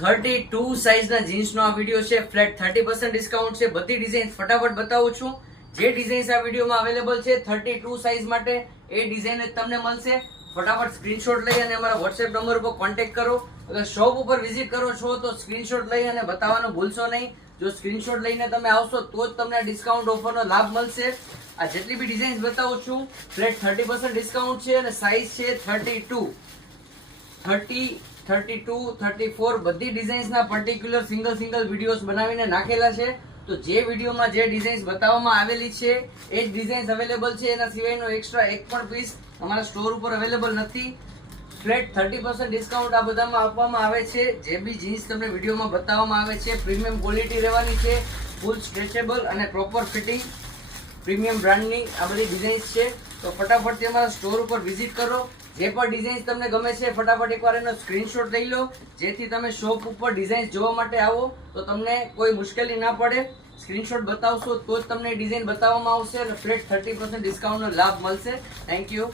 32 સાઇઝના જીન્સનો આ વિડીયો છે. Flat 30% discount છે. બધી ડિઝાઇન ફટાફટ બતાવું છું. જે ડિઝાઇન્સ આ વિડીયોમાં અવેલેબલ છે 32 સાઇઝ માટે એ ડિઝાઇન જ તમને મળશે. ફટાફટ સ્ક્રીનશોટ લઈ અને અમારા વોટ્સએપ નંબર ઉપર કોન્ટેક્ટ કરો. અગર શોપ ઉપર વિઝિટ કરો છો તો સ્ક્રીનશોટ લઈ અને બતાવવાનું ભૂલશો નહીં. જો સ્ક્રીનશોટ લઈને તમે આવશો તો જ તમને ડિસ્કાઉન્ટ ઓફરનો લાભ મળશે. આ જેટલી બી ડિઝાઇન્સ બતાવું છું ફ્લેટ 30% ડિસ્કાઉન્ટ છે અને સાઇઝ છે 32, 30, 32, 34 બધી ડિઝાઇન્સના પર્ટિક્યુલર સિંગલ વિડીયોઝ બનાવીને નાખેલા છે. તો જે વિડીયોમાં જે ડિઝાઇન્સ બતાવવામાં આવેલી છે એ જ ડિઝાઇન્સ અવેલેબલ છે. એના સિવાયનો એક્સ્ટ્રા એક પણ પીસ અમારા સ્ટોર ઉપર અવેલેબલ નથી. ફ્લેટ 30% ડિસ્કાઉન્ટ આ બધામાં આપવામાં આવે છે. જે બી જીન્સ તમને વિડીયોમાં બતાવવામાં આવે છે પ્રીમિયમ ક્વોલિટી રહેવાની છે, ફૂલ સ્ટ્રેચેબલ અને પ્રોપર ફિટિંગ પ્રીમિયમ બ્રાન્ડની આ બધી ડિઝાઇન્સ છે. તો ફટાફટથી અમારા સ્ટોર ઉપર વિઝિટ કરો. જે પણ ડિઝાઇન્સ તમને ગમે છે ફટાફટ એકવાર એનો સ્ક્રીનશોટ લઈ લો, જેથી તમે શોપ ઉપર ડિઝાઇન્સ જોવા માટે આવો તો તમને કોઈ મુશ્કેલી ના પડે. સ્ક્રીનશોટ બતાવશો તો જ તમને ડિઝાઇન બતાવવામાં આવશે અને ફ્લેટ 30% ડિસ્કાઉન્ટનો લાભ મળશે. Thank you.